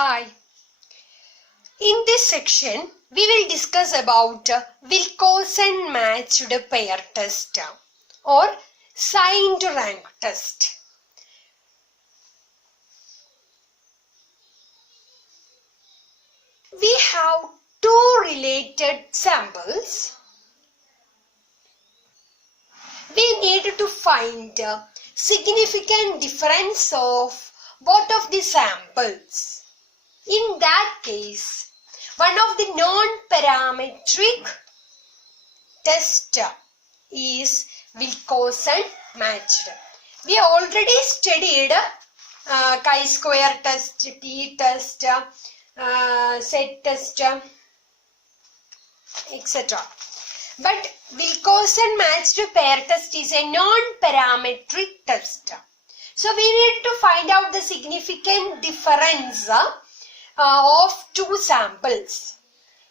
Hi. In this section, we will discuss about Wilcoson matched pair test or signed rank test. We have two related samples. We need to find significant difference of both of the samples. In that case, one of the non-parametric test is Wilcoson matched. We already studied chi-square test, t-test, set test, etc. But Wilcoson matched pair test is a non-parametric test. So we need to find out the significant difference of two samples.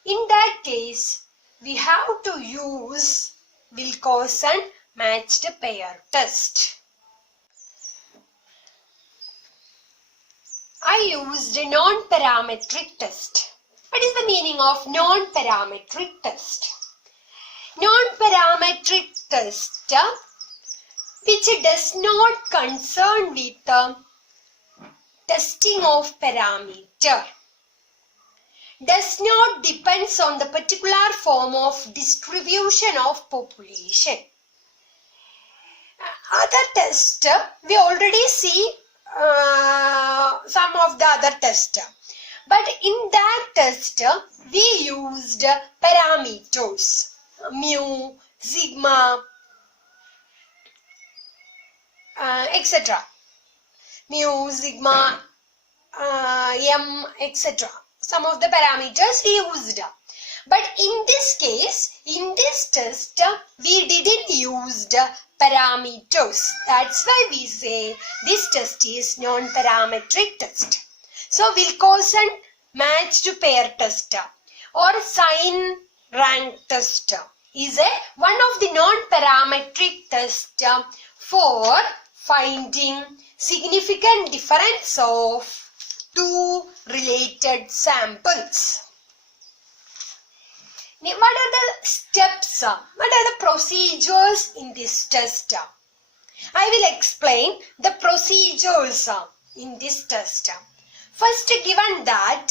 In that case, we have to use Wilcoson matched pair test. I used a non-parametric test. What is the meaning of non-parametric test? Non-parametric test which does not concern with testing of parameter, does not depends on the particular form of distribution of population. Other test, we already see some of the other test. But in that test, we used parameters, mu, sigma, etc. Mu, sigma, m, etc. Some of the parameters we used. But in this case, in this test, we didn't use parameters. That's why we say this test is non-parametric test. So, Wilcoson matched pair test or sign rank test is one of the non-parametric test for finding significant difference of two related samples. What are the steps? What are the procedures in this test? I will explain the procedures in this test. First, given that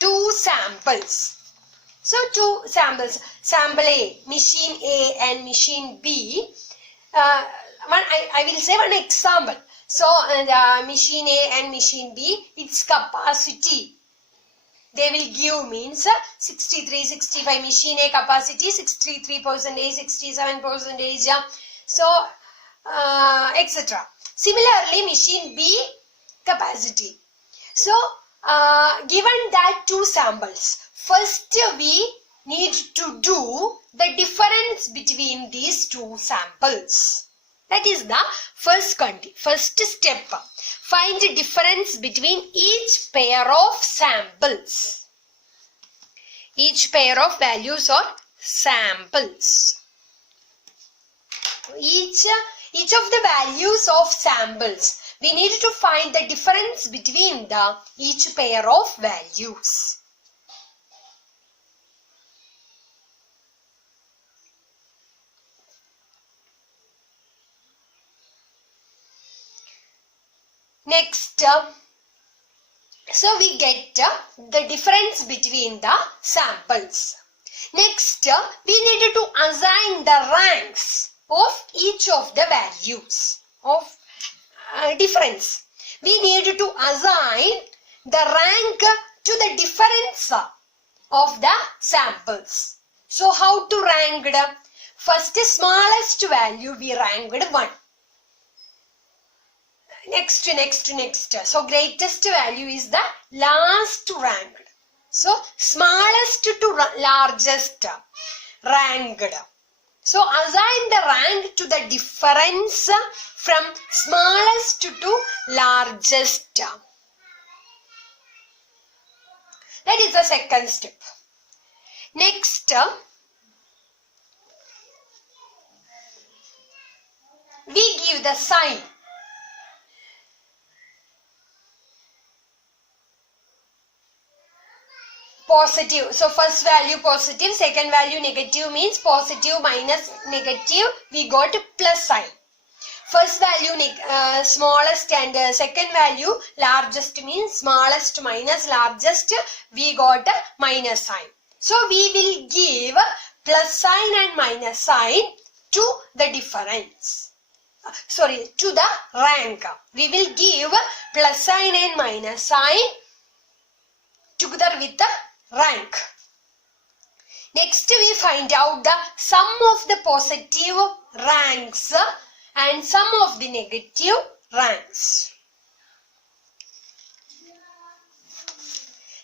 two samples. So, two samples, sample A, machine A and machine B. I will say one example. So, machine A and machine B, its capacity, they will give means 63, 65, machine A capacity 63%, 67%, so etc. Similarly, machine B capacity. So, given that two samples, first we need to do the difference between these two samples. That is the first step. Find the difference between each pair of samples. Each pair of values or samples. Each of the values of samples, we need to find the difference between each pair of values. Next, so we get the difference between the samples. Next, we needed to assign the ranks of each of the values of difference. We needed to assign the rank to the difference of the samples. So, how to rank? First, smallest value we ranked 1. Next. So, greatest value is the last ranked. So, smallest to largest ranked. So, assign the rank to the difference from smallest to largest. That is the second step. Next, we give the sign. positive. So first value positive, second value negative means positive minus negative. We got plus sign. First value smallest and second value largest means smallest minus largest. We got a minus sign. So we will give plus sign and minus sign to the difference. To the rank. We will give plus sign and minus sign together with the rank. Next we find out the sum of the positive ranks and sum of the negative ranks.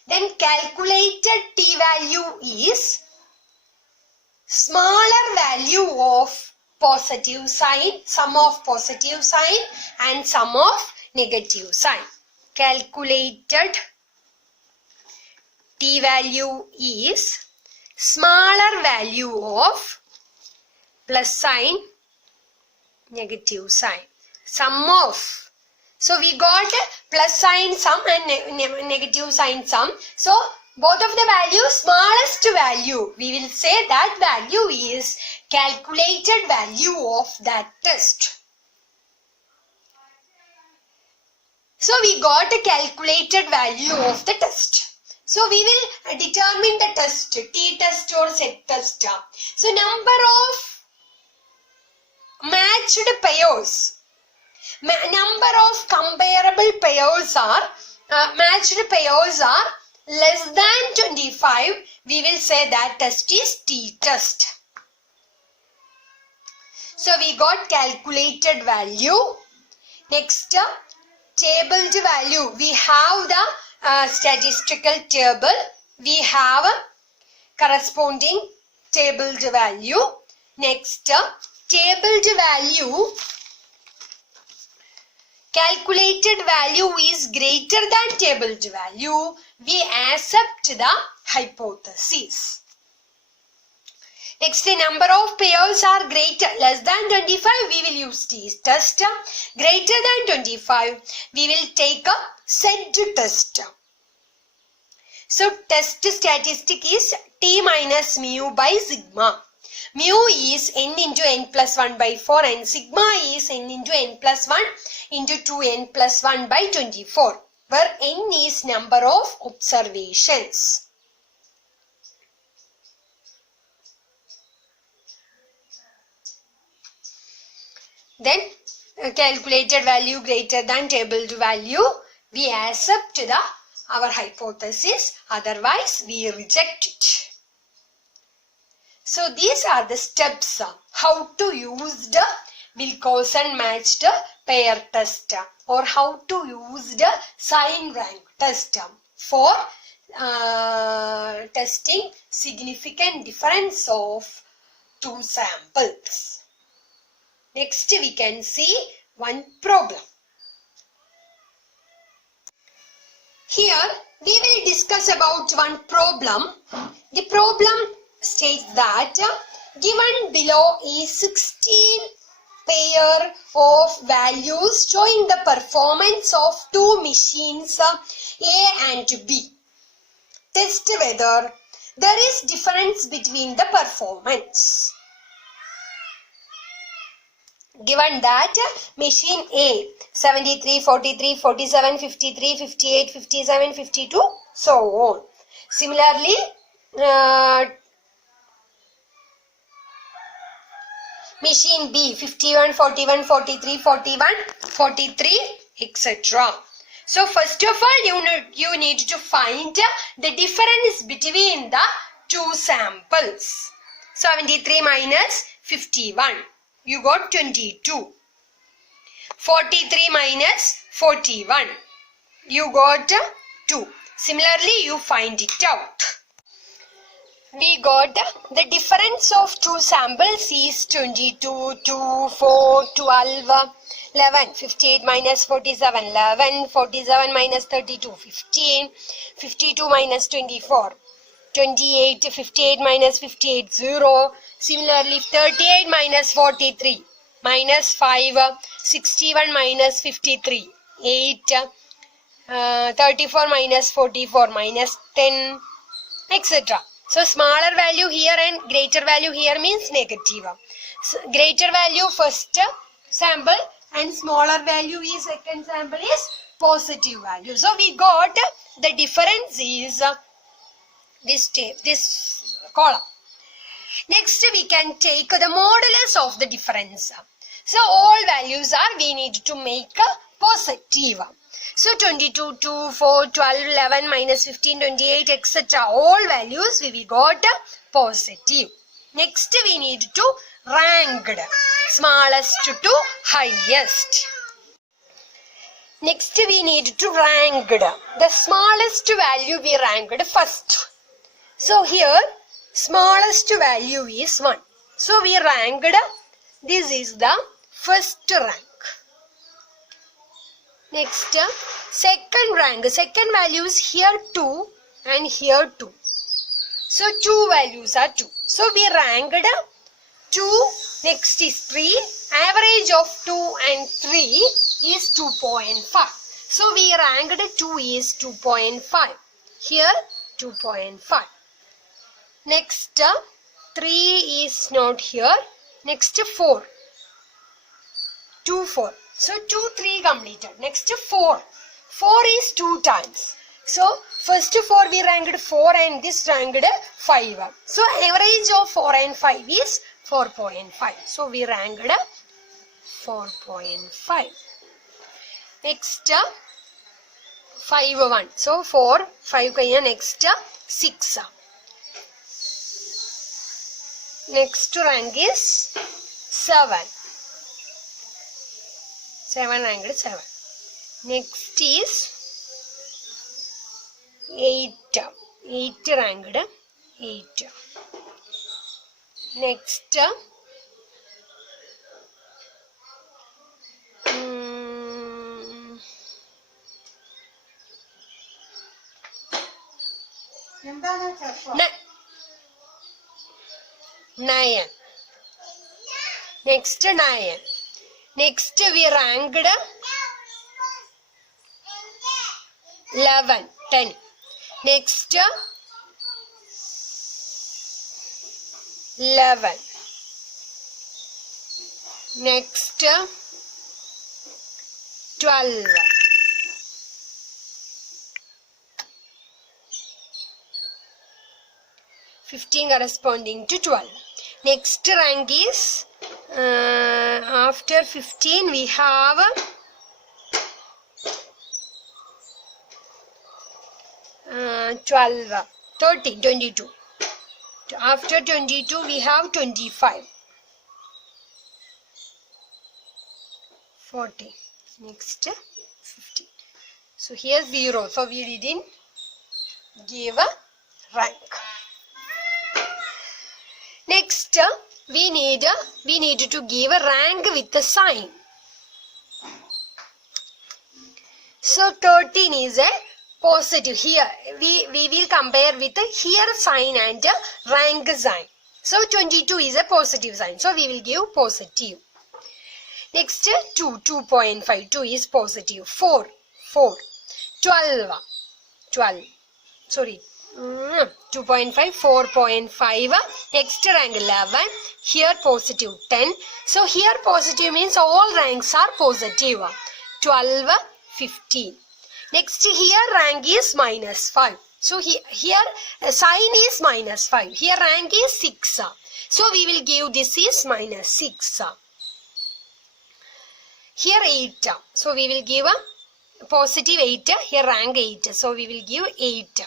Then calculated t-value is smaller value of positive sign, sum of positive sign and sum of negative sign. Calculated t-value is smaller value of plus sign, negative sign. Sum of. So we got plus sign sum and negative sign sum. So both of the values, smallest value, we will say that value is calculated value of that test. So we got a calculated value of the test. So we will determine the test, t-test or z-test. So number of matched pairs, number of comparable pairs are, matched pairs are less than 25. We will say that test is t-test. So we got calculated value. Next, tabled value. We have the statistical table. We have corresponding tabled value. Next, tabled value, calculated value is greater than tabled value. We accept the hypothesis. Next, the number of pairs are greater, less than 25, we will use t-test. Greater than 25, we will take a z-test. So, test statistic is t minus mu by sigma. Mu is n into n plus 1 by 4 and sigma is n into n plus 1 into 2n plus 1 by 24, where n is number of observations. Then calculated value greater than tabled value, we accept our hypothesis, otherwise we reject it. So these are the steps how to use the Wilcoson matched pair test or how to use the sign rank test for testing significant difference of two samples. Next we can see one problem. Here we will discuss about one problem. The problem states that given below is 16 pair of values showing the performance of two machines A and B. Test whether there is difference between the performance. Given that machine A 73, 43, 47, 53, 58, 57, 52, so on. Similarly, machine B 51, 41, 43, 41, 43, etc. So first of all you need to find the difference between the two samples. 73 minus 51. You got 22. 43 minus 41. You got 2. Similarly, you find it out. We got the difference of two samples is 22, 2, 4, 12, 11. 58 minus 47, 11. 47 minus 32, 15. 52 minus 24, 28. 58 minus 58, 0. Similarly, 38 minus 43, minus 5, 61 minus 53, 8, 34 minus 44, minus 10, etc. So smaller value here and greater value here means negative. So greater value first sample and smaller value is second sample is positive value. So we got the difference is this column. Next we can take the modulus of the difference. So all values are we need to make positive. So 22, 2, 4, 12, 11, minus 15, 28, etc. All values we will got positive. Next we need to rank smallest to highest. Next we need to rank the smallest value we ranked first. So here smallest value is 1. So we ranked, this is the first rank. Next, second rank, second value is here 2 and here 2. So 2 values are 2. So we ranked 2, next is 3. Average of 2 and 3 is 2.5. So we ranked 2 is 2.5. Here 2.5. Next 3 is not here. Next 4. 2, 4. So 2, 3 completed. Next 4. 4 is 2 times. So first 4 we ranked 4 and this ranked 5. So average of 4 and 5 is 4.5. So we ranked 4.5. Next 5 1. So 4 5 next 6. Next rank is 7. 7 ranked 7. Next is 8. 8 ranked 8. Next 9. Next 9. Next we ranked 11, 10. Next 11. Next 12. (15) corresponding to 12. Next rank is after 15 we have 12, 13, 22. After 22 we have 25, 40. Next 15. So here 0. So we didn't give a rank. Next we need to give a rank with a sign. So 13 is a positive. Here we will compare with here sign and rank sign. So 22 is a positive sign. So we will give positive. Next 2, 2.5. 2 is positive. 4, 4. 12, 12. Sorry. 2.5, 4.5. Next rank 11. Here positive 10. So here positive means all ranks are positive. 12, 15. Next here rank is minus 5. So here sign is minus 5. Here rank is 6. So we will give this is minus 6. Here 8. So we will give a positive 8. Here rank 8. So we will give 8.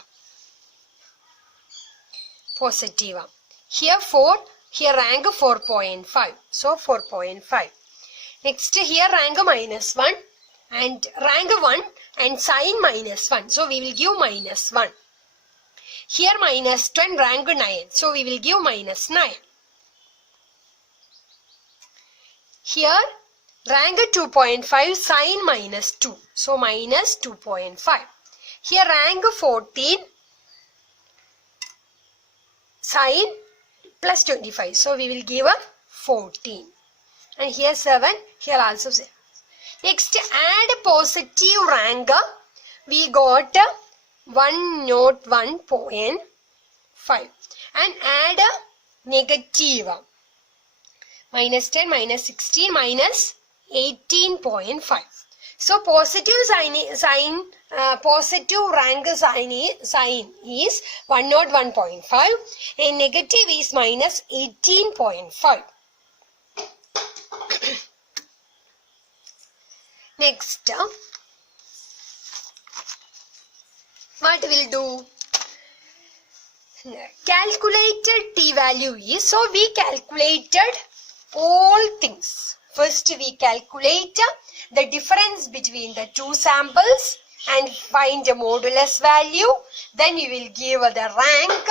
Positive. Here 4. Here rank 4.5. So 4.5. Next here rank minus 1 and rank 1 and sign minus 1. So we will give minus 1. Here minus 10 rank 9. So we will give minus 9. Here rank 2.5 sign minus 2. So minus 2.5. Here rank 14 sign plus 25. So we will give a 14. And here 7. Here also 7. Next add positive rank. We got 101.5. 5 and add a negative minus 10, minus 16, minus 18.5. So positive positive rank sign is 101.5 and negative is minus 18.5. Next, what we'll do? Calculated t-value is, so we calculated all things. First we calculate the difference between the two samples and find the modulus value. Then you will give the rank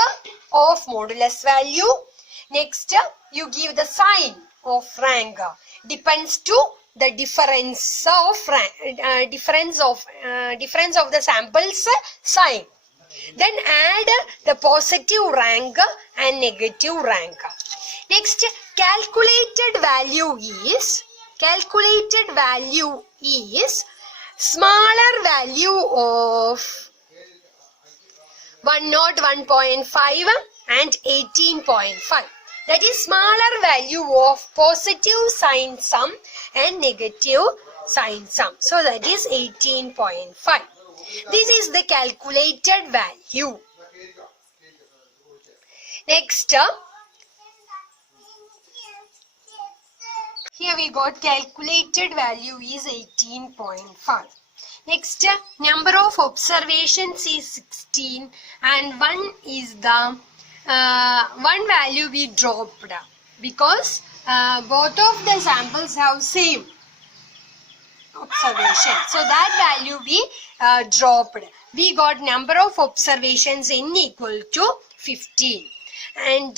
of modulus value. Next you give the sign of rank. Depends to the difference of the samples sign. Then add the positive rank and negative rank. Next, calculated value is smaller value of 101.5 and 18.5. That is smaller value of positive sign sum and negative sign sum. So that is 18.5. This is the calculated value. Next, here we got calculated value is 18.5. Next, number of observations is 16 and one is the one value we dropped because both of the samples have same observation. So that value we dropped. We got number of observations n equal to 15 and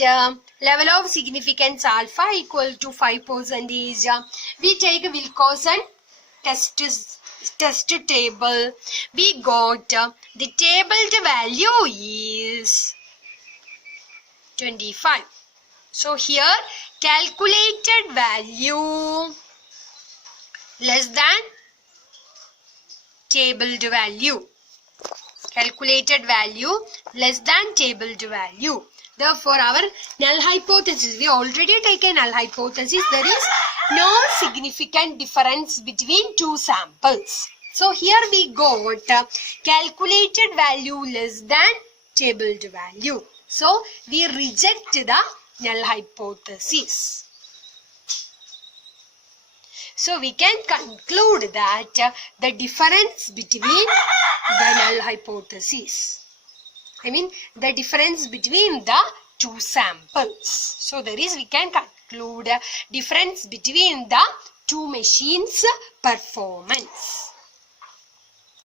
level of significance alpha equal to 5%. We take a Wilcoson test table. We got the tabled value is 25. So here calculated value less than tabled value. Calculated value less than tabled value. Therefore, our null hypothesis, we already taken null hypothesis, there is no significant difference between two samples. So here we got calculated value less than tabled value. So we reject the null hypothesis. So we can conclude that the difference between the null hypothesis, the difference between the two samples. So there is, we can conclude difference between the two machines' performance.